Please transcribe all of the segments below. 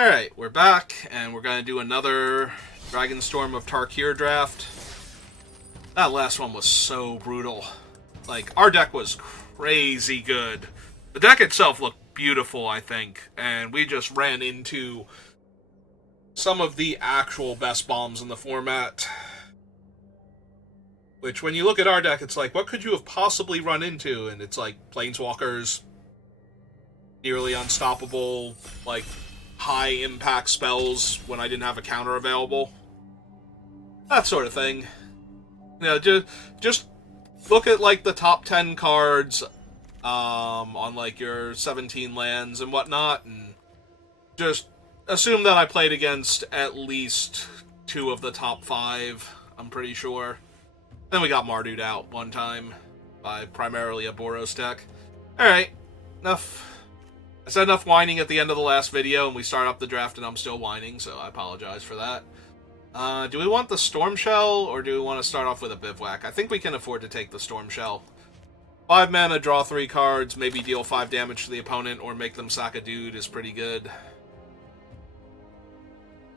Alright, we're back, and we're going to do another Dragonstorm of Tarkir draft. That last one was so brutal. Like, our deck was crazy good. The deck itself looked beautiful, I think, and we just ran into some of the actual best bombs in the format. Which, when you look at our deck, it's like, what could you have possibly run into? And it's like, Planeswalkers, nearly unstoppable, like, high-impact spells when I didn't have a counter available. That sort of thing. You know, just look at, like, the top 10 cards on, like, your 17 lands and whatnot, and just assume that I played against at least 2 of the top 5, I'm pretty sure. Then we got Marduked out one time by primarily a Boros deck. Alright, enough. I said enough whining at the end of the last video, and we start up the draft and I'm still whining, so I apologize for that. Do we want the Storm Shell, or do we want to start off with a Bivouac? I think we can afford to take the Storm Shell. 5 mana, draw 3 cards, maybe deal 5 damage to the opponent, or make them sack a dude is pretty good.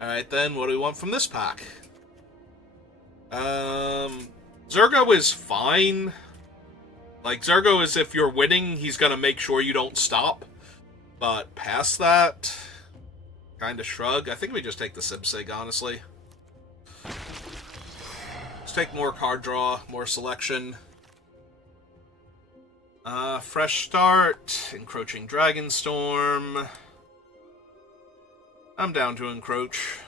Alright then, what do we want from this pack? Zergo is fine. Like, Zergo is, if you're winning, he's gonna make sure you don't stop. But past that, kind of shrug. I think we just take the Sibsig, honestly. Let's take more card draw, more selection. Fresh start, encroaching Dragonstorm. I'm down to encroach.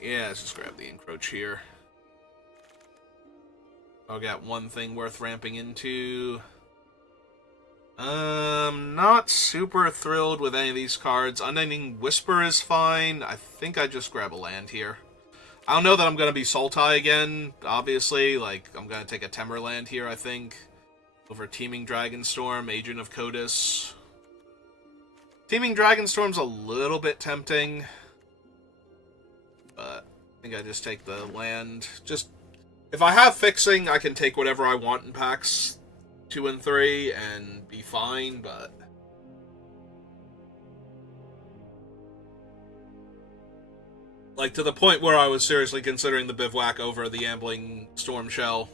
Yeah, let's just grab the encroach here. I'll get one thing worth ramping into. Not super thrilled with any of these cards. Unending Whisper is fine. I think I just grab a land here. I don't know that I'm going to be Sultai again, obviously. Like, I'm going to take a Temur land here, I think. Over Teeming Dragonstorm, Agent of Codis. Teeming Dragonstorm's a little bit tempting. But I think I just take the land. Just, if I have fixing, I can take whatever I want in packs 2 and 3 and be fine, but like, to the point where I was seriously considering the Bivouac over the Ambling Storm Shell.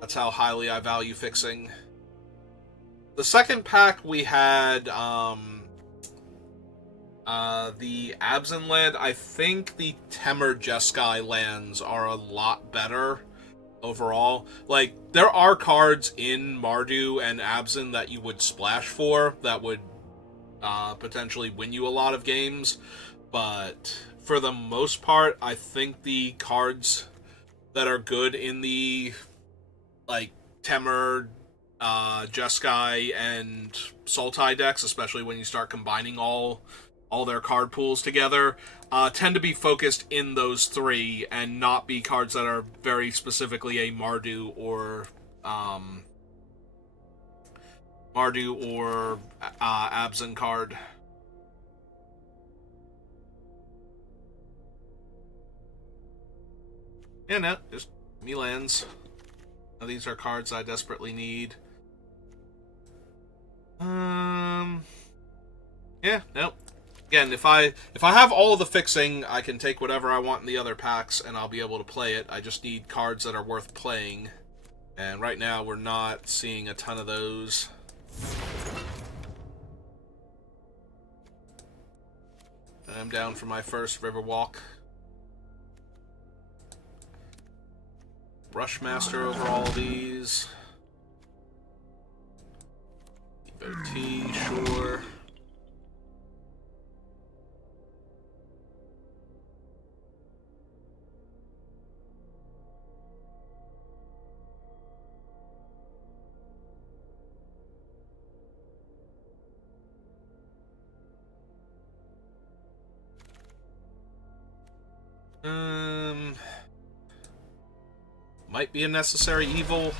That's how highly I value fixing. The second pack we had the Abzan land. I think the Temur Jeskai lands are a lot better overall. Like, there are cards in Mardu and Abzan that you would splash for that would potentially win you a lot of games, but for the most part, I think the cards that are good in the, like, Temur, Jeskai, and Sultai decks, especially when you start combining all their card pools together, tend to be focused in those 3 and not be cards that are very specifically a Mardu or Abzan card. Yeah, no, just me lands. Now, these are cards I desperately need. Yeah, nope. Again, if I have all the fixing, I can take whatever I want in the other packs, and I'll be able to play it. I just need cards that are worth playing. And right now, we're not seeing a ton of those. I'm down for my first Riverwalk. Rushmaster over all of these. OT, sure. Might be a necessary evil.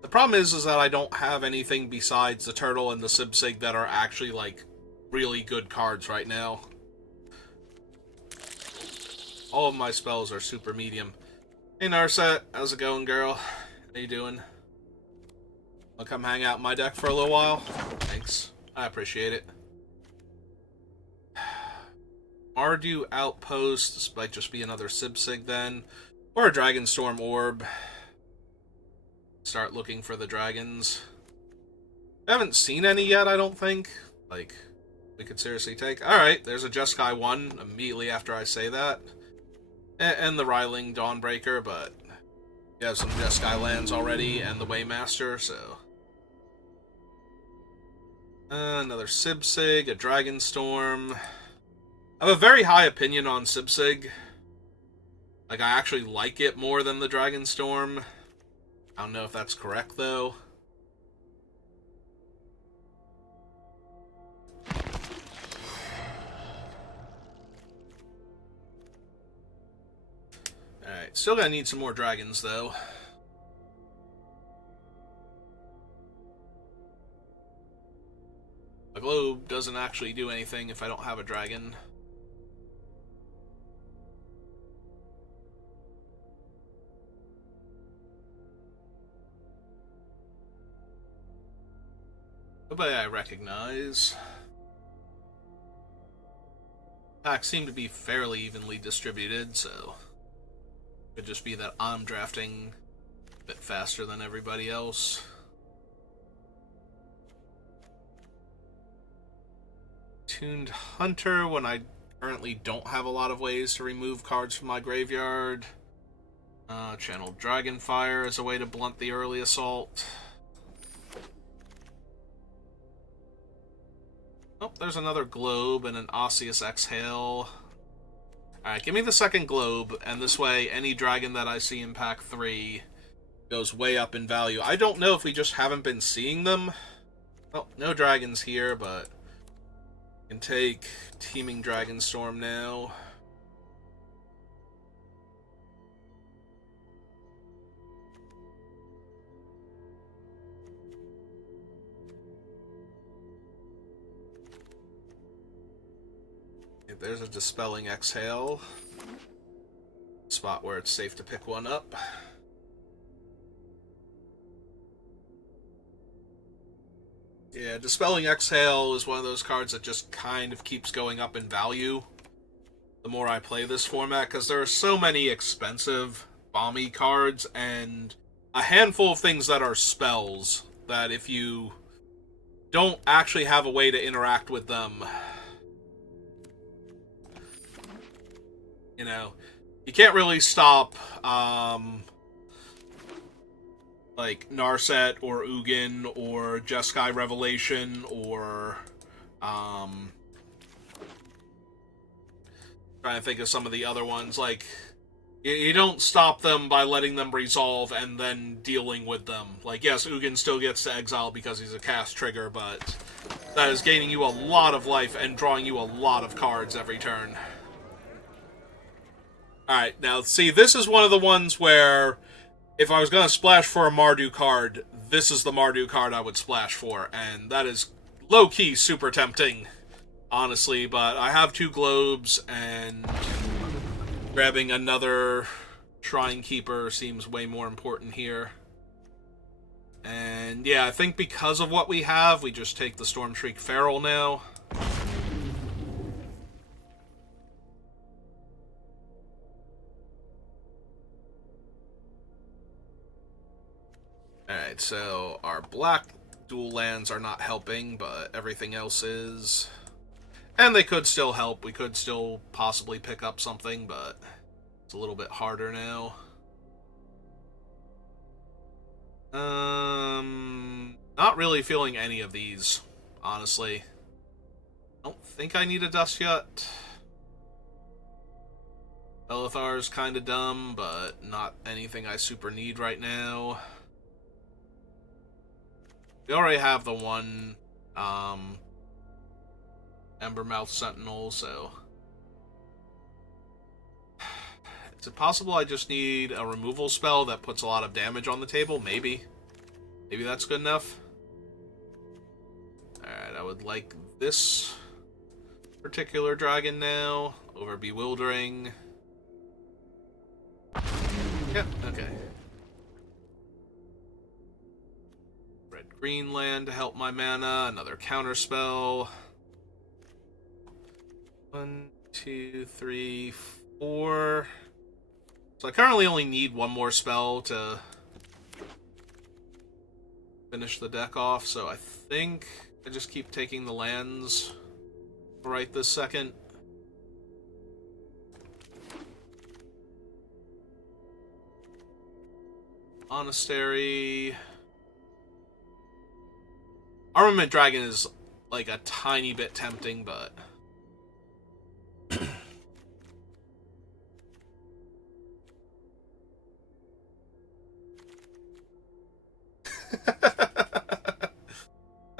The problem is that I don't have anything besides the Turtle and the Sibsig that are actually, like, really good cards right now. All of my spells are super medium. Hey Narset, how's it going, girl? How you doing? Wanna come hang out in my deck for a little while? Thanks. I appreciate it. Mardu Outpost. This might just be another Sibsig then. Or a Dragonstorm Orb. Start looking for the dragons. I haven't seen any yet, I don't think. Like, we could seriously take. Alright, there's a Jeskai 1 immediately after I say that. And the Ryling Dawnbreaker, but you have some Jeskai lands already and the Waymaster, so. Another Sibsig, a Dragonstorm. I have a very high opinion on Sibsig. Like, I actually like it more than the Dragonstorm. I don't know if that's correct, though. Alright, still gonna need some more dragons, though. A globe doesn't actually do anything if I don't have a dragon. Nobody I recognize. Packs seem to be fairly evenly distributed, so it could just be that I'm drafting a bit faster than everybody else. Tuned Hunter when I currently don't have a lot of ways to remove cards from my graveyard. Channeled Dragonfire as a way to blunt the early assault. Oh, there's another Globe and an Osseous Exhale. Alright, give me the second Globe, and this way any dragon that I see in pack 3 goes way up in value. I don't know if we just haven't been seeing them. Oh, no dragons here, but I can take Teeming Dragonstorm now. There's a Dispelling Exhale. Spot where it's safe to pick one up. Yeah, Dispelling Exhale is one of those cards that just kind of keeps going up in value the more I play this format, because there are so many expensive bomby cards and a handful of things that are spells that if you don't actually have a way to interact with them, you know, you can't really stop, like, Narset or Ugin or Jeskai Revelation or, trying to think of some of the other ones. Like, you don't stop them by letting them resolve and then dealing with them. Like, yes, Ugin still gets to exile because he's a cast trigger, but that is gaining you a lot of life and drawing you a lot of cards every turn. Alright, now, see, this is one of the ones where if I was going to splash for a Mardu card, this is the Mardu card I would splash for, and that is low-key super tempting, honestly, but I have 2 globes, and grabbing another Shrine Keeper seems way more important here. And yeah, I think because of what we have, we just take the Stormshriek Feral now. Alright, so our black dual lands are not helping, but everything else is. And they could still help. We could still possibly pick up something, but it's a little bit harder now. Not really feeling any of these, honestly. I don't think I need a Dust yet. Belathar's kind of dumb, but not anything I super need right now. We already have the one Embermouth Sentinel, so is it possible I just need a removal spell that puts a lot of damage on the table? Maybe. Maybe that's good enough. Alright, I would like this particular dragon now over Bewildering. Yep, okay. Green land to help my mana. Another counterspell. 1, 2, 3, 4. So I currently only need one more spell to finish the deck off, so I think I just keep taking the lands right this second. Monastery. Armament Dragon is like a tiny bit tempting, but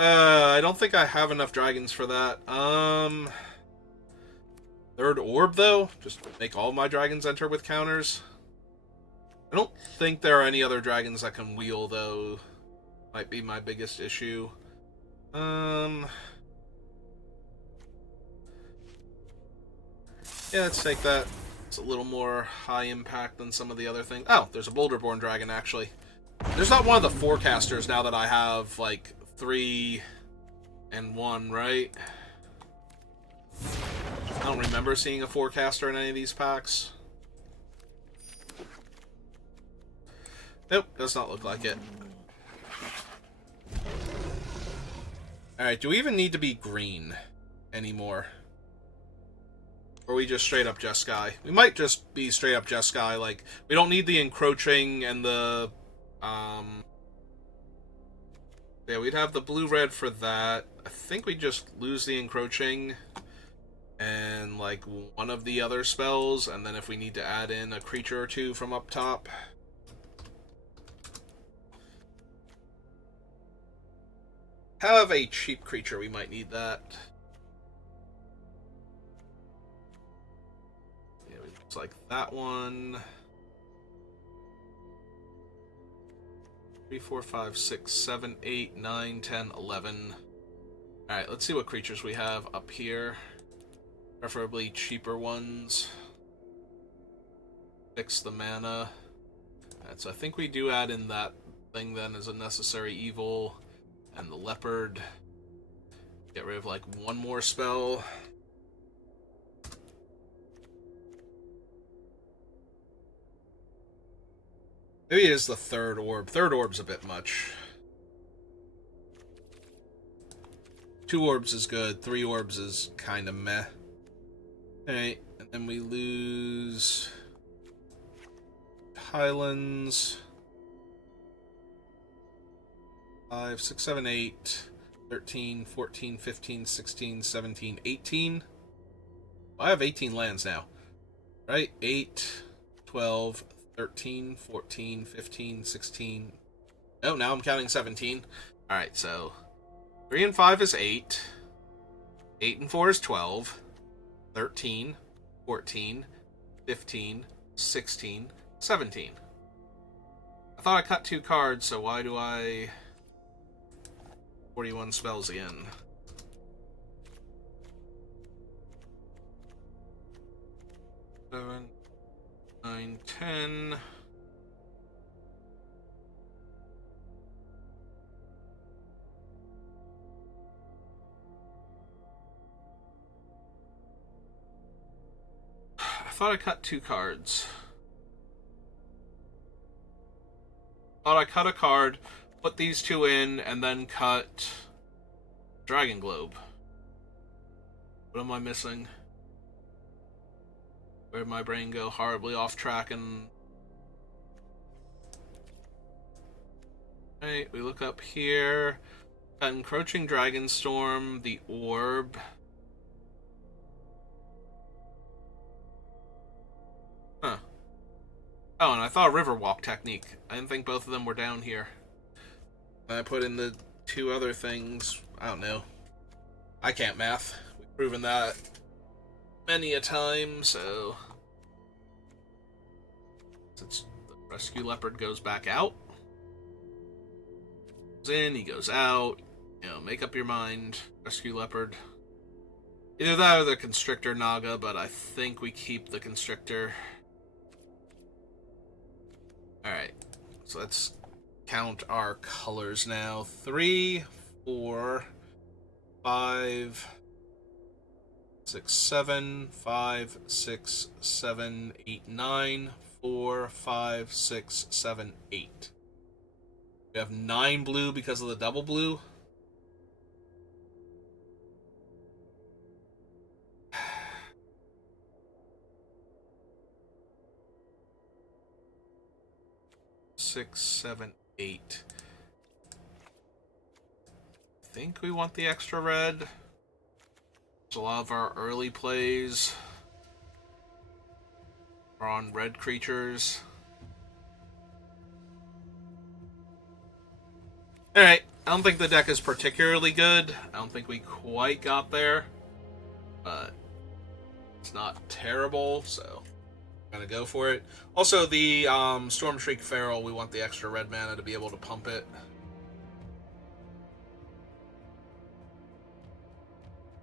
I don't think I have enough dragons for that. Third orb though? Just make all my dragons enter with counters. I don't think there are any other dragons that can wheel though. Might be my biggest issue. Yeah, let's take that. It's a little more high impact than some of the other things. Oh, there's a Boulderborn Dragon, actually. There's not one of the forecasters now that I have, like, 3 and 1, right? I don't remember seeing a forecaster in any of these packs. Nope, does not look like it. Alright, do we even need to be green anymore? Or are we just straight up Jeskai? We might just be straight up Jeskai, like, we don't need the encroaching and the, yeah, we'd have the blue-red for that. I think we just lose the encroaching and, like, one of the other spells, and then if we need to add in a creature or two from up top. Have a cheap creature, we might need that. Yeah, looks like that one. 3, 4, 5, 6, 7, 8, 9, 10, 11. Alright, let's see what creatures we have up here. Preferably cheaper ones. Fix the mana. Alright, so I think we do add in that thing then as a necessary evil. And the leopard. Get rid of like one more spell. Maybe it is the third orb. Third orb's a bit much. 2 orbs is good. 3 orbs is kind of meh. Alright, and then we lose Highlands. 5, 6, 7, 8, 13, 14, 15, 16, 17, 18. Well, I have 18 lands now. Right? 8, 12, 13, 14, 15, 16. Oh, now I'm counting 17. Alright, so 3 and 5 is 8. 8 and 4 is 12. 13, 14, 15, 16, 17. I thought I cut 2 cards, so why do I... 41 spells again. 7, 9, 10. I thought I cut 2 cards. Thought I cut a card, put these 2 in, and then cut Dragon Globe. What am I missing? Where'd my brain go horribly off track and... Alright, we look up here. Got Encroaching Dragonstorm, the Orb. Huh. Oh, and I thought Riverwalk Technique. I didn't think both of them were down here. I put in the 2 other things. I don't know. I can't math. We've proven that many a time, so... Since the Rescue Leopard goes back out. Goes in, he goes out. You know, make up your mind. Rescue Leopard. Either that or the Constrictor Naga, but I think we keep the Constrictor. Alright. So let's count our colors now. 3, 4, 5, 6, 7, 5, 6, 7, 8, 9, 4, 5, 6, 7, 8. We have 9 blue because of the double blue. Six, 7, 8. I think we want the extra red. So a lot of our early plays are on red creatures. Alright, I don't think the deck is particularly good. I don't think we quite got there. But it's not terrible, so I'm gonna go for it. Also, the Stormshriek Feral, we want the extra red mana to be able to pump it.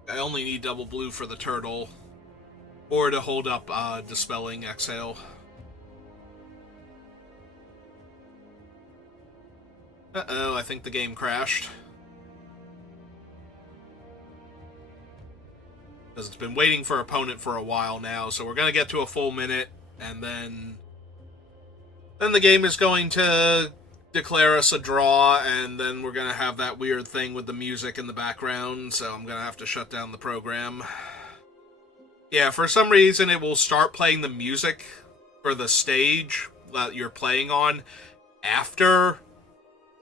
I only need double blue for the turtle, or to hold up Dispelling Exhale. Uh-oh, I think the game crashed. Because it's been waiting for opponent for a while now, so we're going to get to a full minute, and then the game is going to declare us a draw, and then we're going to have that weird thing with the music in the background, so I'm going to have to shut down the program. Yeah, for some reason it will start playing the music for the stage that you're playing on after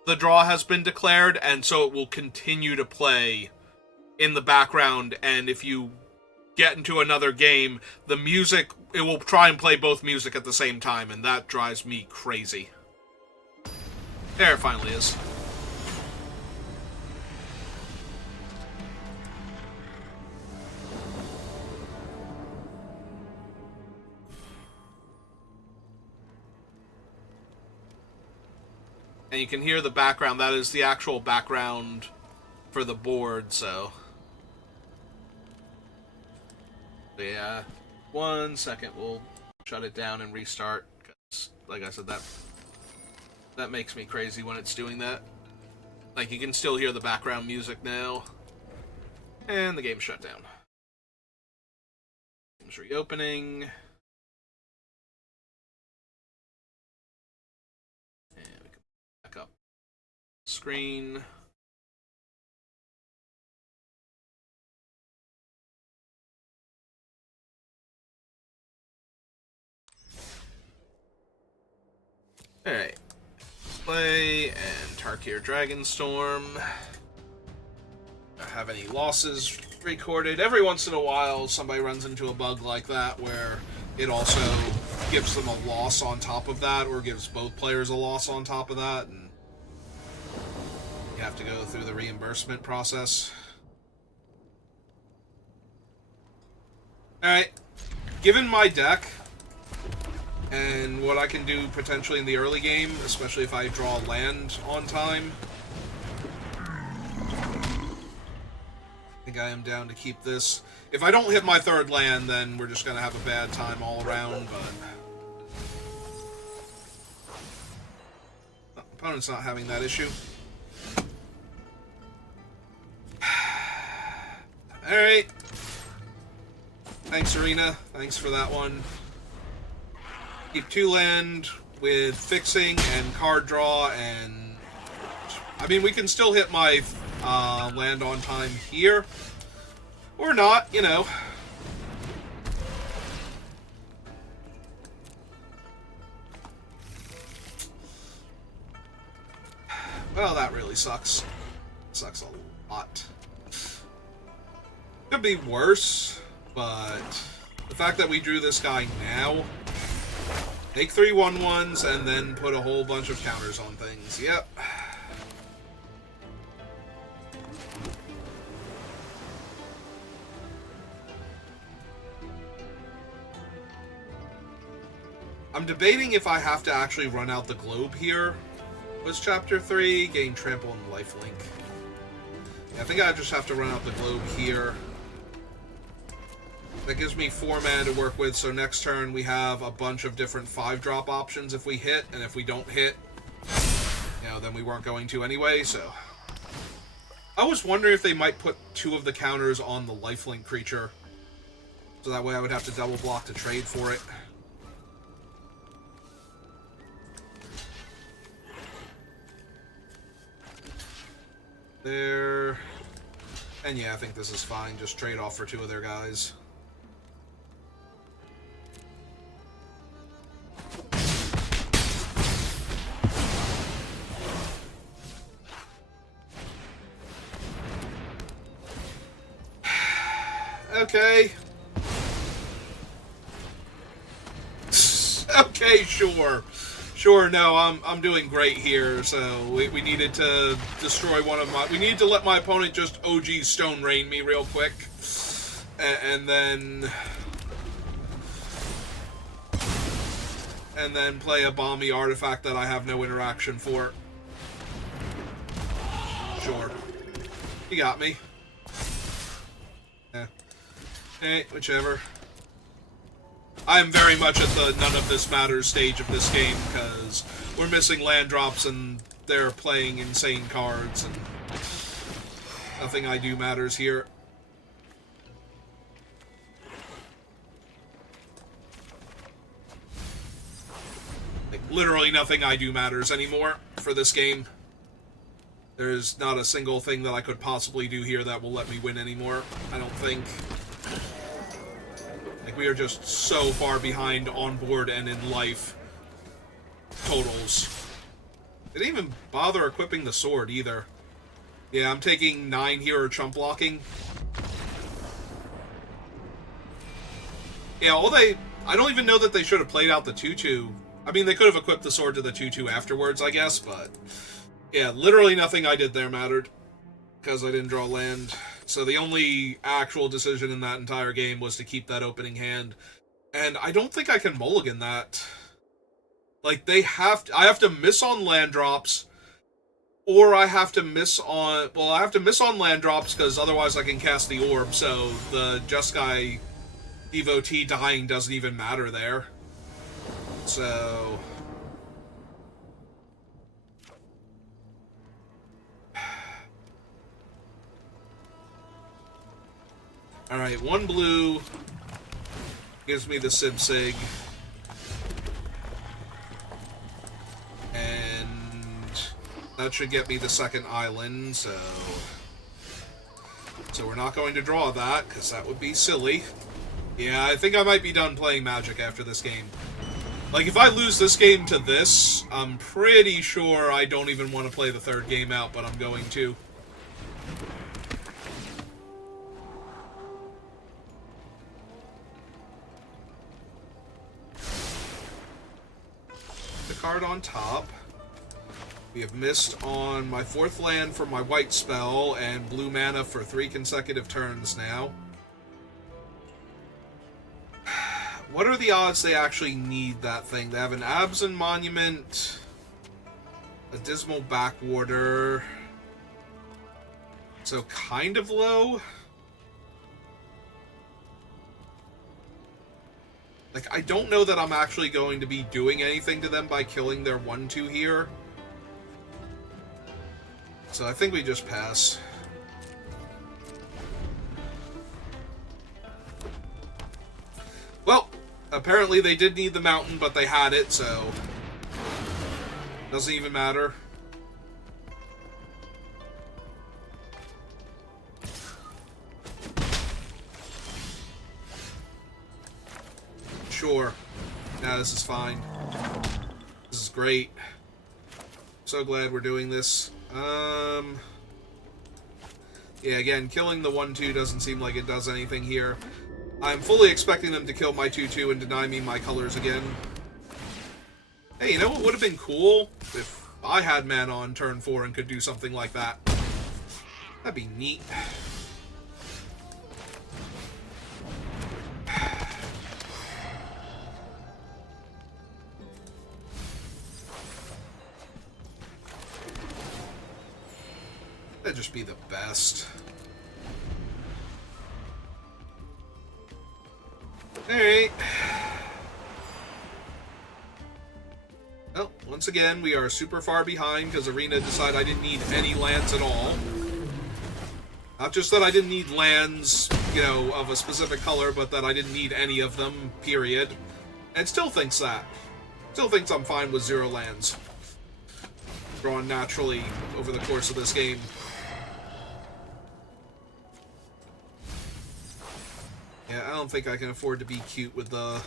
the draw has been declared, and so it will continue to play in the background, and if you get into another game, the music, it will try and play both music at the same time, and that drives me crazy. There it finally is. And you can hear the background. That is the actual background for the board, so. Yeah. 1 second, we'll shut it down and restart. Because, like I said, that makes me crazy when it's doing that. Like, you can still hear the background music now. And the game's shut down. Game's reopening. And we can back up screen. Alright. Play and Tarkir Dragonstorm. Don't have any losses recorded. Every once in a while, somebody runs into a bug like that where it also gives them a loss on top of that, or gives both players a loss on top of that, and you have to go through the reimbursement process. Alright. Given my deck, and what I can do potentially in the early game, especially if I draw land on time, I think I am down to keep this. If I don't hit my third land, then we're just going to have a bad time all around, but opponent's not having that issue. Alright. Thanks, Arena. Thanks for that one. Keep 2 land with fixing and card draw, and I mean, we can still hit my land on time here, or not, you know. Well, that really sucks. Sucks a lot. Could be worse, but the fact that we drew this guy now. Take 3 1/1s and then put a whole bunch of counters on things. Yep. I'm debating if I have to actually run out the globe here. Was Chapter 3, gain trample and lifelink. Yeah, I think I just have to run out the globe here. That gives me 4 mana to work with, so next turn we have a bunch of different 5-drop options if we hit, and if we don't hit, You know, then we weren't going to anyway, so... I was wondering if they might put 2 of the counters on the lifelink creature. So that way I would have to double block to trade for it. There. And yeah, I think this is fine. Just trade off for 2 of their guys. Okay. Okay, sure. Sure, no, I'm doing great here, so we needed to destroy one of my... We needed to let my opponent just OG Stone Rain me real quick. And then play a Balmy artifact that I have no interaction for. Sure. You got me. Yeah. Hey, whichever. I am very much at the none of this matters stage of this game, because we're missing land drops and they're playing insane cards, and nothing I do matters here. Like, literally nothing I do matters anymore for this game. There's not a single thing that I could possibly do here that will let me win anymore, I don't think. Like, we are just so far behind on board and in life totals. Didn't even bother equipping the sword either. Yeah, I'm taking 9 here or chump blocking. Yeah, I don't even know that they should have played out the 2-2. I mean, they could have equipped the sword to the 2-2 afterwards, I guess, but... Yeah, literally nothing I did there mattered. Because I didn't draw land. So the only actual decision in that entire game was to keep that opening hand. And I don't think I can mulligan that. Like, I have to miss on land drops, or I have to miss on... Well, I have to miss on land drops, because otherwise I can cast the orb, so the Jeskai devotee dying doesn't even matter there. So... Alright, 1 blue gives me the Sig. And that should get me the second island, so we're not going to draw that, because that would be silly. Yeah, I think I might be done playing Magic after this game. Like, if I lose this game to this, I'm pretty sure I don't even want to play the 3rd game out, but I'm going to. Card on top. We have missed on my 4th land for my white spell and blue mana for 3 consecutive turns now. What are the odds they actually need that thing? They have an Abzan Monument, a Dismal Backwater, so kind of low. Like, I don't know that I'm actually going to be doing anything to them by killing their 1-2 here. So I think we just pass. Well, apparently they did need the mountain, but they had it, so... Doesn't even matter. Sure. Nah, this is fine. This is great. So glad we're doing this. Yeah, again, killing the 1-2 doesn't seem like it does anything here. I'm fully expecting them to kill my 2-2 and deny me my colors again. Hey, you know what would have been cool? If I had mana on turn 4 and could do something like that. That'd be neat. That'd just be the best. Alright. Well, Once again, we are super far behind because Arena decided I didn't need any lands at all. Not just that I didn't need lands, you know, of a specific color, but that I didn't need any of them, period. And still thinks that. Still thinks I'm fine with 0 lands. Drawn naturally over the course of this game. Yeah, I don't think I can afford to be cute with the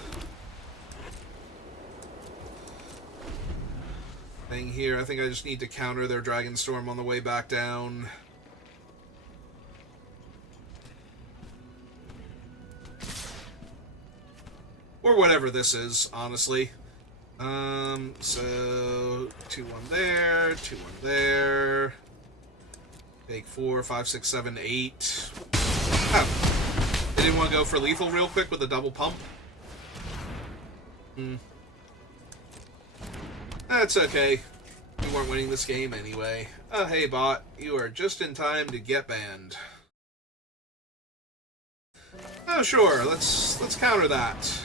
thing here. I think I just need to counter their Dragonstorm on the way back down. Or whatever this is, honestly. So 2-1 there, 2-1 there. Take 4, 5, 6, 7, 8. Oh. They didn't want to go for lethal real quick with a double pump. That's okay. We weren't winning this game anyway. Oh, hey, bot. You are just in time to get banned. Oh, sure. Let's counter that.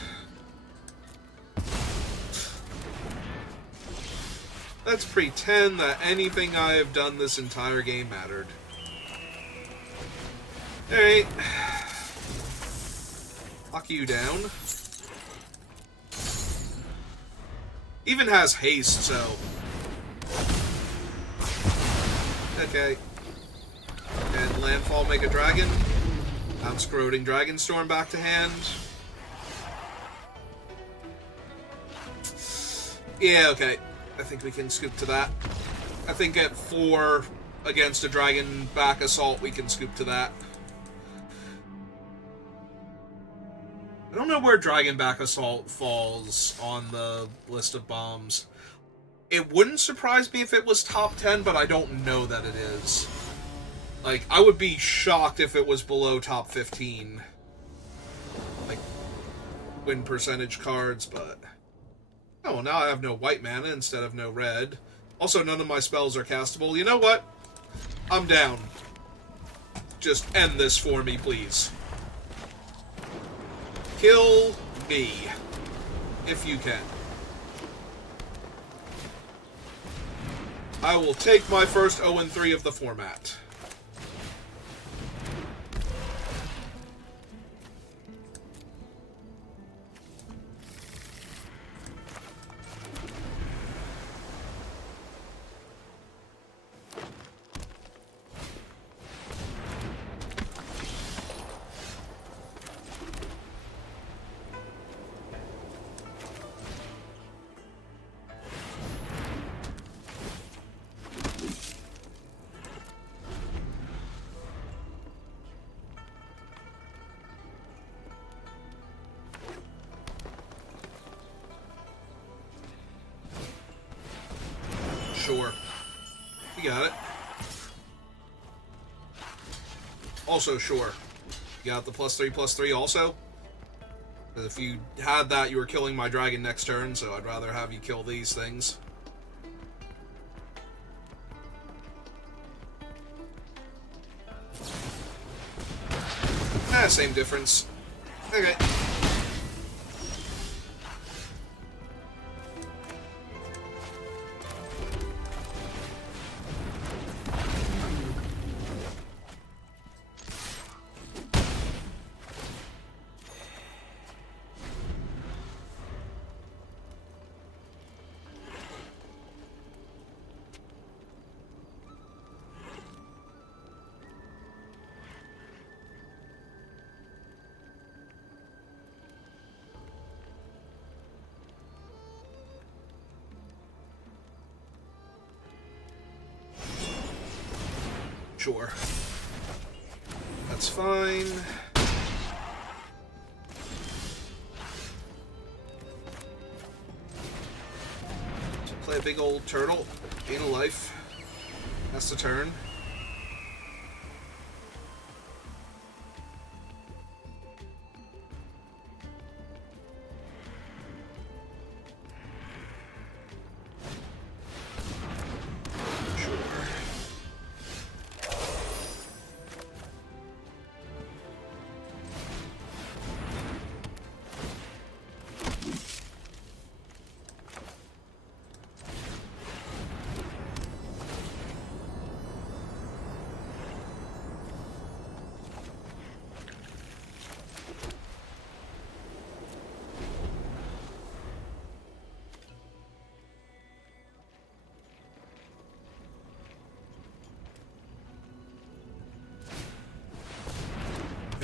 Let's pretend that anything I have done this entire game mattered. Alright. Lock you down. Even has haste, so... Okay. And landfall, make a dragon. I'm scroting Dragonstorm back to hand. Yeah, okay. I think we can scoop to that. I think at 4 against a dragon back assault, we can scoop to that. I don't know where dragon back assault falls on the list of bombs. It wouldn't surprise me if it was top 10, but I don't know that it is. Like, I would be shocked if it was below top 15. Like, win percentage cards, but... Oh, well, now I have no white mana instead of no red. Also, none of my spells are castable. You know what? I'm down. Just end this for me, please. Kill me. If you can. I will take my first 0-3 of the format. Sure. We got it. Also, sure. You got the +3/+3 also? Because if you had that, you were killing my dragon next turn, so I'd rather have you kill these things. Ah, same difference. Okay. Sure. That's fine. So play a big old turtle. Gain a life. That's the turn.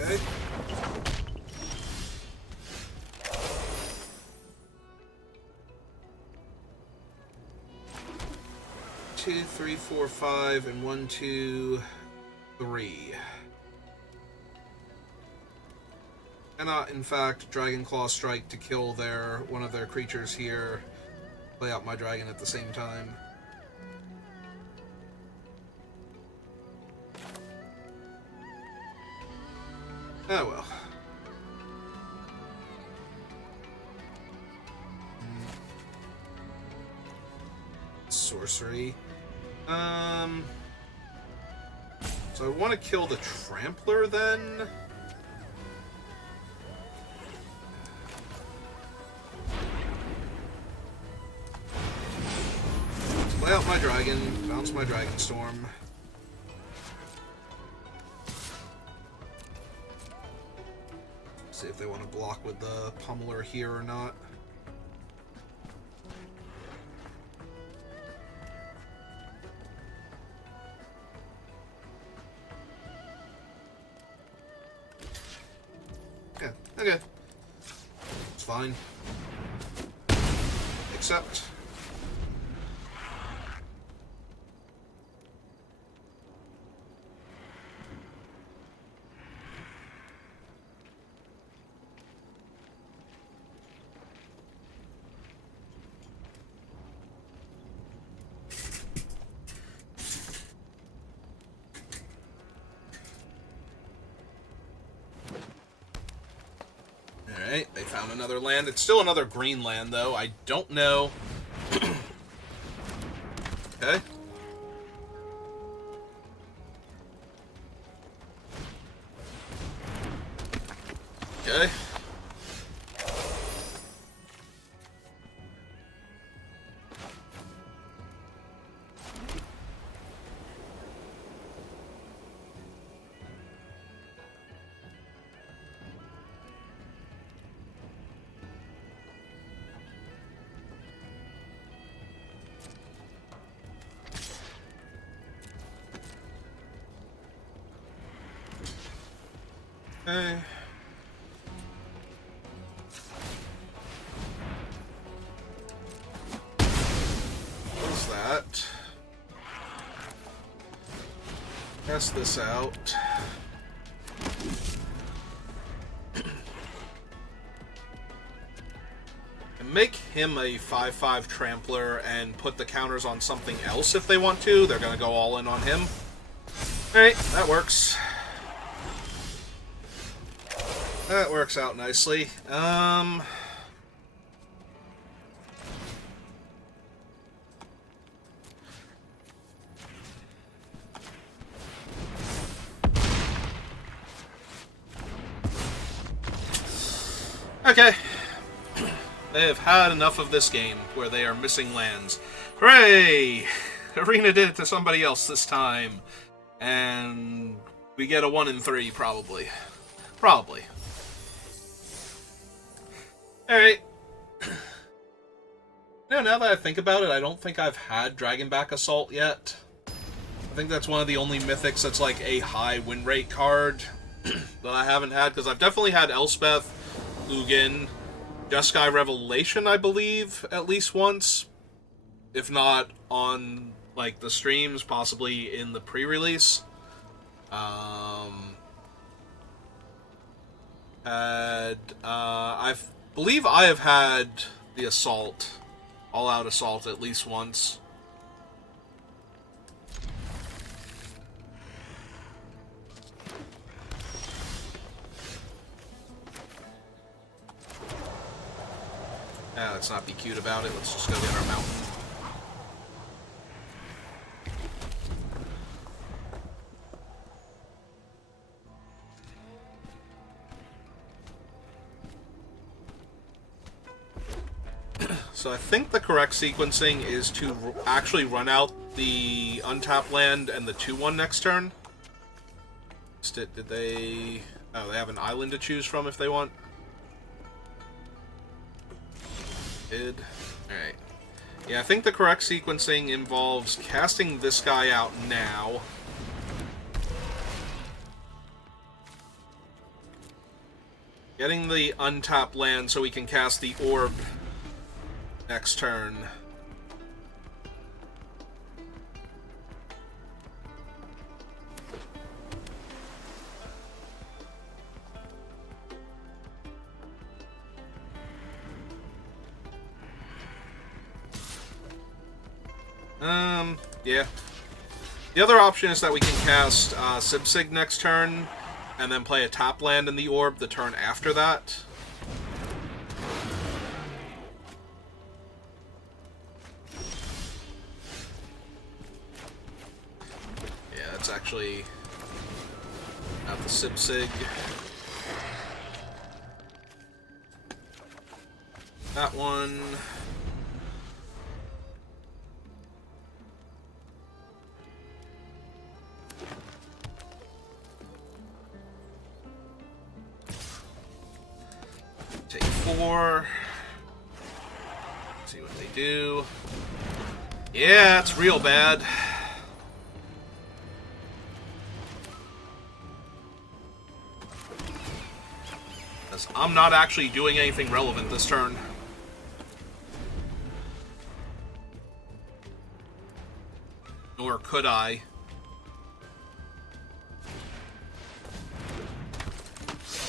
Okay. Two, three, four, five, and 1, 2, 3. Cannot, in fact, Dragon Claw Strike to kill one of their creatures here. Play out my dragon at the same time. Oh well. Sorcery. So I want to kill the Trampler then. Play out my dragon, bounce my Dragonstorm. See if they want to block with the Pummeler here or not. Yeah, okay. It's fine. Except... Alright, they found another land. It's still another green land, though. I don't know. Okay. Okay. Okay. What's that? Test this out. And make him a 5/5 Trampler and put the counters on something else if they want to. They're going to go all in on him. Alright, that works. That works out nicely. Okay. They have had enough of this game where they are missing lands. Hooray! Arena did it to somebody else this time. And we get a 1 in 3, probably. Probably. Alright. Now that I think about it, I don't think I've had Dragonback Assault yet. I think that's one of the only mythics that's like a high win rate card that I haven't had, because I've definitely had Elspeth, Ugin, Jeskai Revelation, I believe, at least once. If not on, like, the streams, possibly in the pre-release. I believe I have had the Assault, All-Out Assault, at least once. Let's not be cute about it. Let's just go get our mountain. So I think the correct sequencing is to actually run out the untapped land and the 2/1 next turn. Did they... Oh, they have an island to choose from if they want. Alright. Yeah, I think the correct sequencing involves casting this guy out now. Getting the untapped land so we can cast the orb next turn. Yeah. The other option is that we can cast Sibsig next turn, and then play a tap land in the orb the turn after that. Yeah, that's actually not the Sibsig. That one. Take 4. See what they do. Yeah, it's real bad. Because I'm not actually doing anything relevant this turn. Nor could I.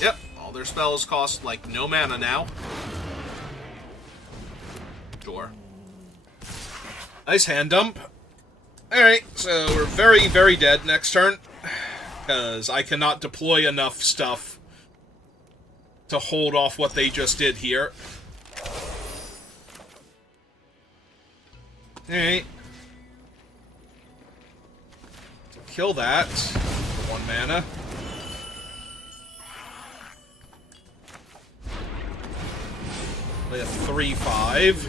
Yep, all their spells cost, like, no mana now. Sure. Nice hand dump. Alright, so we're very, very dead next turn. Because I cannot deploy enough stuff to hold off what they just did here. Alright. Kill that. For 1 mana. Play a 3/5.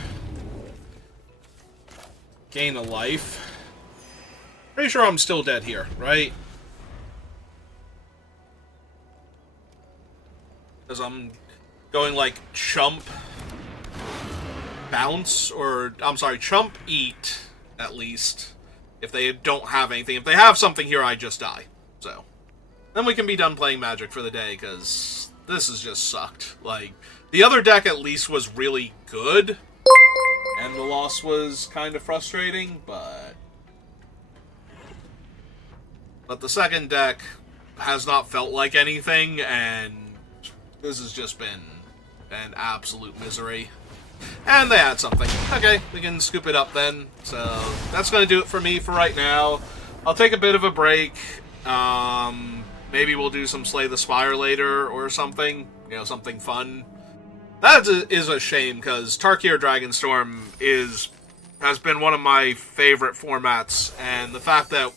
Gain a life. Pretty sure I'm still dead here, right? Because I'm going like chump, bounce, or I'm sorry, chump, eat, at least. If they don't have anything. If they have something here, I just die. So. Then we can be done playing Magic for the day, because this has just sucked. Like, the other deck at least was really good, and the loss was kind of frustrating, but the second deck has not felt like anything, and this has just been an absolute misery. And they had something. Okay, we can scoop it up then. So, that's going to do it for me for right now. I'll take a bit of a break. Maybe we'll do some Slay the Spire later or something. You know, something fun. That is a shame, because Tarkir Dragonstorm has been one of my favorite formats, and the fact that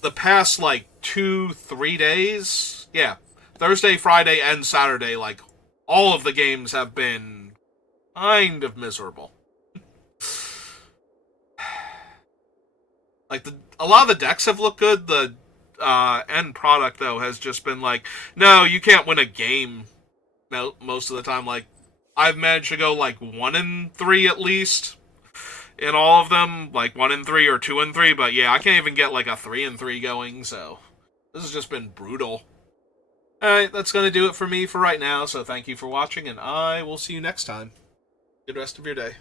the past, like, 2-3 days, yeah, Thursday, Friday, and Saturday, like, all of the games have been kind of miserable. Like, a lot of the decks have looked good. The end product, though, has just been like, no, you can't win a game most of the time. Like, I've managed to go, like, 1-3 at least in all of them. Like, 1-3 or 2-3, but yeah, I can't even get, like, a 3-3 going, so this has just been brutal. Alright, that's going to do it for me for right now, so thank you for watching, and I will see you next time. Good rest of your day.